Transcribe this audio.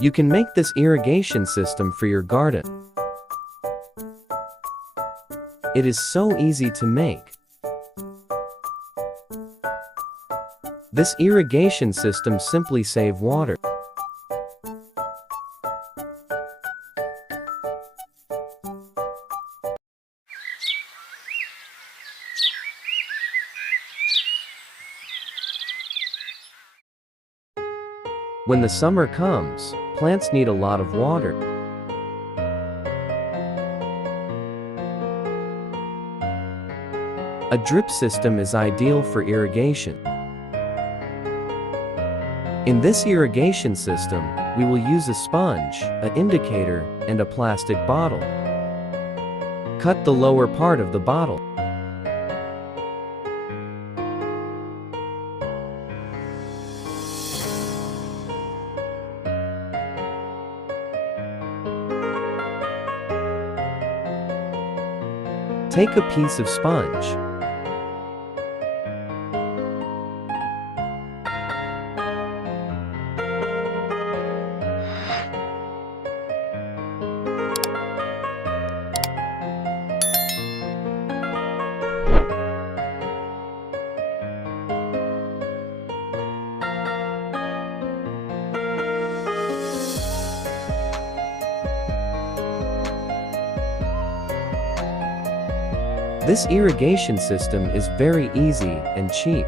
You can make this irrigation system for your garden. It is so easy to make. This irrigation system simply saves water. When the summer comes, plants need a lot of water. A drip system is ideal for irrigation. In this irrigation system, we will use a sponge, an indicator, and a plastic bottle. Cut the lower part of the bottle. Take a piece of sponge. This irrigation system is very easy and cheap.